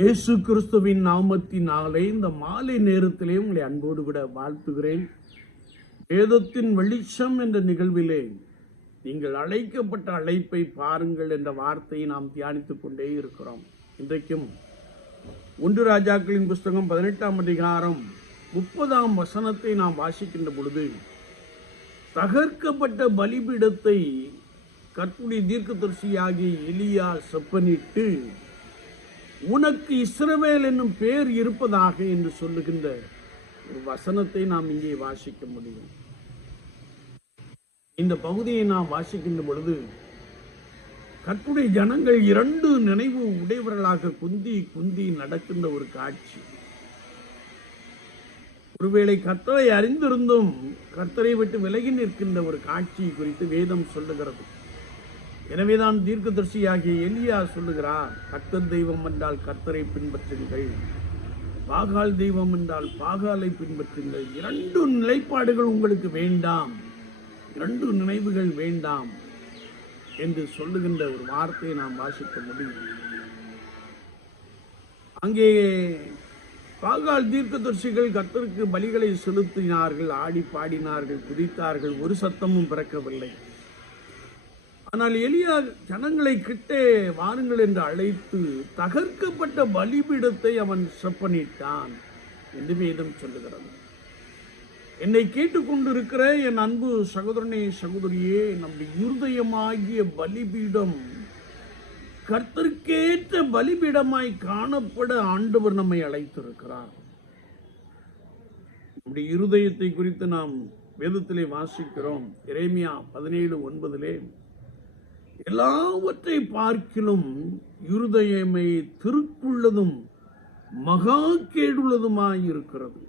இயேசு கிறிஸ்துவின் நாமத்தினாலே இந்த மாலை நேரத்திலே உங்களை அன்போடு கூட வாழ்த்துகிறேன். வேதத்தின் வெளிச்சம் என்ற நிகழ்விலே நீங்கள் அழைக்கப்பட்ட அழைப்பை பாருங்கள் என்ற வார்த்தையை நாம் தியானித்துக் கொண்டே இருக்கிறோம். இன்றைக்கும் ஒன்று ராஜாக்களின் புஸ்தகம் பதினெட்டாம் அதிகாரம் முப்பதாம் வசனத்தை நாம் வாசிக்கின்ற பொழுது தகர்க்கப்பட்ட பலிபீடத்தை கற்புடைய தீர்க்கதர்சியாகி எலியா செப்பனிட்டு உனக்கு இஸ்ரவேல் என்னும் பேர் இருப்பதாக என்று சொல்லுகின்ற ஒரு வசனத்தை நாம் இங்கே வாசிக்க முடியும். இந்த பகுதியை நாம் வாசிக்கின்ற பொழுது கற்புடைய ஜனங்கள் இரண்டு நினைவு உடையவர்களாக குந்தி குந்தி நடக்கின்ற ஒரு காட்சி. ஒருவேளை கர்த்தரை அறிந்திருந்தும் கர்த்தரை விட்டு விலகி நிற்கின்ற ஒரு காட்சி குறித்து வேதம் சொல்லுகிறது. எனவேதான் தீர்க்கதர்சியாகிய எலியா சொல்லுகிறார் கர்த்தர் தெய்வம் என்றால் கர்த்தரை பின்பற்றுங்கள். பாகால் தெய்வம் என்றால் பாகாலை பின்பற்றுங்கள். இரண்டு நிலைப்பாடுகள் உங்களுக்கு வேண்டாம். இரண்டு நினைவுகள் வேண்டாம் என்று சொல்லுகின்ற ஒரு வார்த்தையை நாம் வாசிக்க முடியும். அங்கே பாகால் தீர்க்கதர்சிகள் கத்தருக்கு பலிகளை செலுத்தினார்கள் ஆடி பாடினார்கள் குதித்தார்கள். ஒரு சத்தமும் பிறக்கவில்லை. ஆனால் எலியா ஜனங்களை கிட்டே வாருங்கள் என்று அழைத்து தகர்க்கப்பட்ட பலிபீடத்தை அவன் செப்பனிட்டான் என்று வேதம் சொல்லுகிறது. என்னை கேட்டுக்கொண்டிருக்கிற என் அன்பு சகோதரனே சகோதரியே நம்முடைய இருதயமாகிய பலிபீடம் கர்த்தருக்கேற்ற பலிபீடமாய் காணப்பட ஆண்டவர் நம்மை அழைத்திருக்கிறார். நம்முடைய இருதயத்தை குறித்து நாம் வேதத்திலே வாசிக்கிறோம். இறைமையா பதினேழு ஒன்பதிலே எல்லாவற்றை பார்க்கிலும் இருதயமை திருக்குள்ளதும் மகா கேடுள்ளதுமாய் இருக்கிறது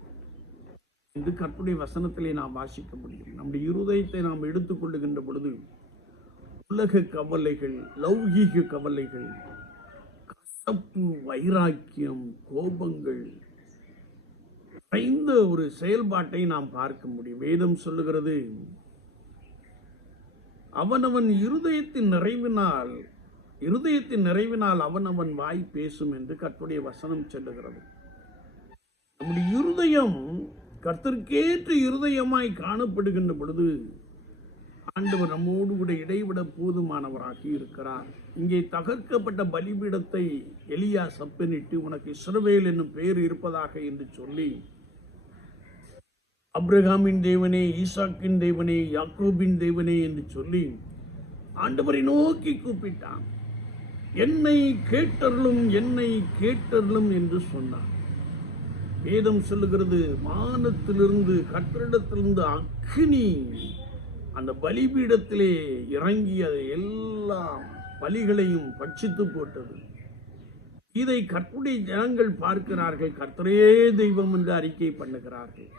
என்று கற்புடைய வசனத்திலே நாம் வாசிக்க முடியும். நம்முடைய இருதயத்தை நாம் எடுத்துக்கொள்ளுகின்ற பொழுது உலக கவலைகள் லௌகீக கவலைகள் கசப்பு வைராக்கியம் கோபங்கள் நிறைந்த ஒரு செயல்பாட்டை நாம் பார்க்க முடியும். வேதம் சொல்லுகிறது அவனவன் இருதயத்தின் நிறைவினால் இருதயத்தின் நிறைவினால் அவனவன் வாய் பேசும் என்று கர்த்தருடைய வசனம் சொல்லுகிறது. நம்முடைய இருதயம் கர்த்தருக்கேற்ற இருதயமாய் காணப்படுகின்ற பொழுது ஆண்டவர் நம்மோடு கூட இடைவிட போதுமானவராகி இருக்கிறார். இங்கே தகர்க்கப்பட்ட பலிபீடத்தை எலியா சப்பனிட்டு உனக்கு இஸ்ரவேல் என்னும் பெயர் இருப்பதாக என்று சொல்லி அப்ரஹாமின் தேவனே ஈசாக்கின் தேவனே யாக்கோபின் தேவனே என்று சொல்லி ஆண்டவரை நோக்கி கூப்பிட்டான். என்னை கேட்டருளும் என்னை கேட்டருளும் என்று சொன்னான். வேதம் சொல்லுகிறது வானத்திலிருந்து கட்டிடத்திலிருந்து அக்னி அந்த பலிபீடத்திலே இறங்கி அதை எல்லாம் பலிகளையும் பட்சித்து போட்டது. இதை கற்புடைய ஜனங்கள் பார்க்கிறார்கள் கர்த்தரே தெய்வம் என்று அறிக்கை பண்ணுகிறார்கள்.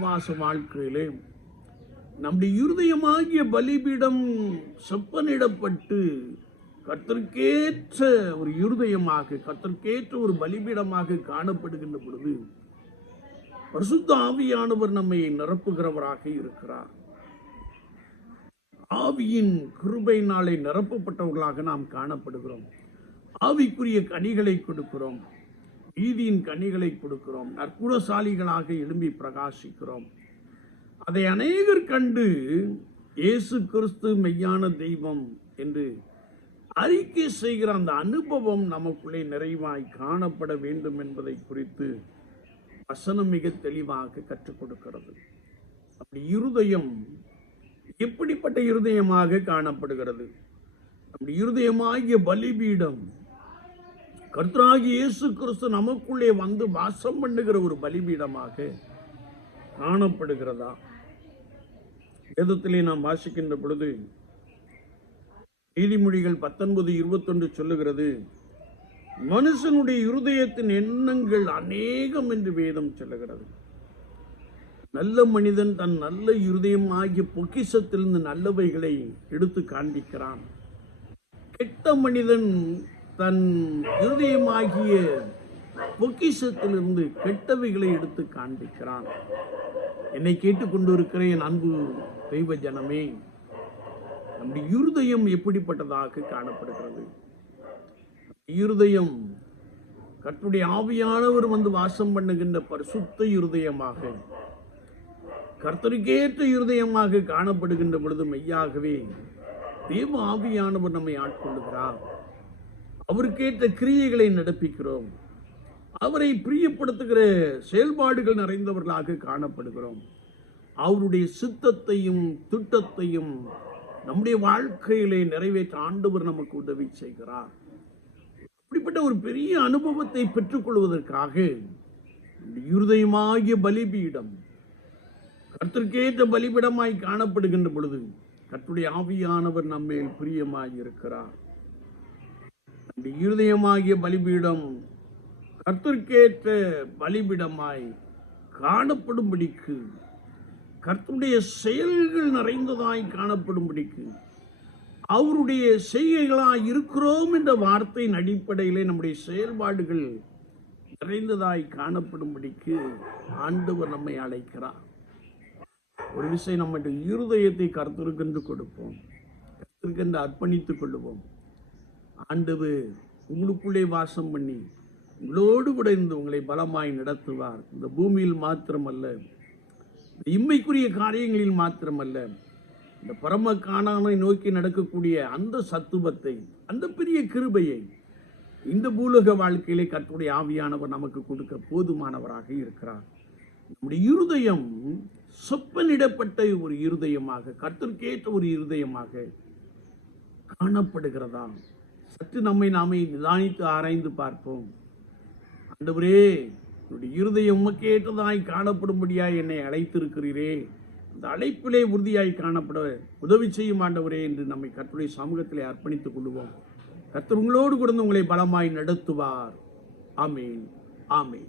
விசுவாச வாழ்க்கையிலே நம்முடைய இருதயமாகிய பலிபீடம் செப்பனிடப்பட்டு கத்திற்கேற்ற ஒரு இருதயமாக கத்திற்கேற்ற ஒரு பலிபீடமாக காணப்படுகின்ற பொழுது பரிசுத்த ஆவியானவர் நம்மை நிரப்புகிறவராக இருக்கிறார். ஆவியின் கிருபையினாலே நிரப்பப்பட்டவர்களாக நாம் காணப்படுகிறோம். ஆவிக்குரிய கனிகளை கொடுக்கிறோம். நீதியின் கனிகளை கொடுக்கிறோம். நற்குணசாலிகளாக எழும்பி பிரகாசிக்கிறோம். அதை அநேகர் கண்டு இயேசு கிறிஸ்து மெய்யான தெய்வம் என்று அறிக்கை செய்கிற அந்த அனுபவம் நமக்குள்ளே நிறைவாய் காணப்பட வேண்டும் என்பதை குறித்து வசனம் மிக தெளிவாக கற்றுக் கொடுக்கிறது. அப்படி இருதயம் எப்படிப்பட்ட இருதயமாக காணப்படுகிறது? அப்படி இருதயமாகிய பலிபீடம் கர்த்தராகி இயேசு கிறிஸ்து நமக்குள்ளே வந்து வாசம் பண்ணுகிற ஒரு பலிபீடமாக காணப்படுகிறதா? வேதத்திலே நாம் வாசிக்கின்ற பொழுது நீதிமொழிகள் பத்தொன்பது இருபத்தொன்று சொல்லுகிறது மனுஷனுடைய இருதயத்தின் எண்ணங்கள் அநேகம் என்று வேதம் சொல்லுகிறது. நல்ல மனிதன் தன் நல்ல இருதயம் ஆகிய பொக்கிசத்திலிருந்து நல்லவைகளை எடுத்து காண்பிக்கிறான். கெட்ட மனிதன் தன் இருதயமாகிய பொக்கிஷத்திலிருந்து கெட்டவைகளை எடுத்து காண்பிக்கிறான். என்னை கேட்டுக்கொண்டிருக்கிற என் அன்பு தெய்வ ஜனமே நம்முடைய இருதயம் எப்படிப்பட்டதாக காணப்படுகிறது? இருதயம் கற்றுடைய ஆவியானவர் வந்து வாசம் பண்ணுகின்ற பரிசுத்த இருதயமாக கர்த்தருக்கேற்ற இருதயமாக காணப்படுகின்ற பொழுது மெய்யாகவே தேவ ஆவியானவர் நம்மை ஆட்கொள்ளுகிறார். அவருக்கேற்ற கிரியைகளை நடப்பிக்கிறோம். அவரை பிரியப்படுத்துகிற செயல்பாடுகள் நிறைந்தவர்களாக காணப்படுகிறோம். அவருடைய சித்தத்தையும் திட்டத்தையும் நம்முடைய வாழ்க்கையிலே நிறைவேற்ற ஆண்டவர் நமக்கு உதவி செய்கிறார். இப்படிப்பட்ட ஒரு பெரிய அனுபவத்தை பெற்றுக்கொள்வதற்காக இருதயமாகிய பலிபீடம் கர்த்தருக்கேற்ற பலிபீடமாய் காணப்படுகின்ற பொழுது கற்றுடைய ஆவியானவர் நம்மேல் பிரியமாய் இருக்கிறார். இருதயமாகிய பலிபீடம் கர்த்தருக்கேற்ற பலிபீடமாய் காணப்படும்படிக்கு கர்த்தருடைய செயல்கள் நிறைந்ததாய் காணப்படும்படிக்கு அவருடைய செய்கைகளாய் இருக்கிறோம் என்ற வார்த்தையின் அடிப்படையிலே நம்முடைய செயல்பாடுகள் நிறைந்ததாய் காணப்படும்படிக்கு ஆண்டவர் நம்மை அழைக்கிறார். ஒரு விஷயம் நம்முடைய இருதயத்தை கருத்திருக்கென்று கொடுப்போம். கருத்திருக்கென்று அர்ப்பணித்துக் கொள்வோம் ஆண்டவர் உங்களுக்குள்ளே வாசம் பண்ணி உங்களோடு கூட இருந்து உங்களை பலமாய் நடத்துவார். இந்த பூமியில் மாத்திரமல்ல இந்த இம்மைக்குரிய காரியங்களில் மாத்திரமல்ல இந்த பரம காணாமை நோக்கி நடக்கக்கூடிய அந்த சத்துவத்தை அந்த பெரிய கிருபையை இந்த பூலோக வாழ்க்கையிலே கற்றுடைய ஆவியானவர் நமக்கு கொடுக்க போதுமானவராக இருக்கிறார். நம்முடைய இருதயம் சொப்பனிடப்பட்ட ஒரு இருதயமாக கர்த்தருக்கேற்ற ஒரு இருதயமாக காணப்படுகிறதா? சற்று நம்மை நாமே நிதானித்து ஆராய்ந்து பார்ப்போம். ஆண்டவரே என்னுடைய இருதயம் உமக்கேற்றதாய் காணப்படும்படியாய் என்னை அழைத்திருக்கிறீரே. அந்த அழைப்பிலே உறுதியாய் காணப்பட உதவி செய்யும் ஆண்டவரே என்று நம்மை கற்றுடைய சமூகத்திலே அர்ப்பணித்துக் கொள்வோம் கர்த்தர் உங்களோடு கூட உங்களை பலமாய் நடத்துவார். ஆமீன். ஆமீன்.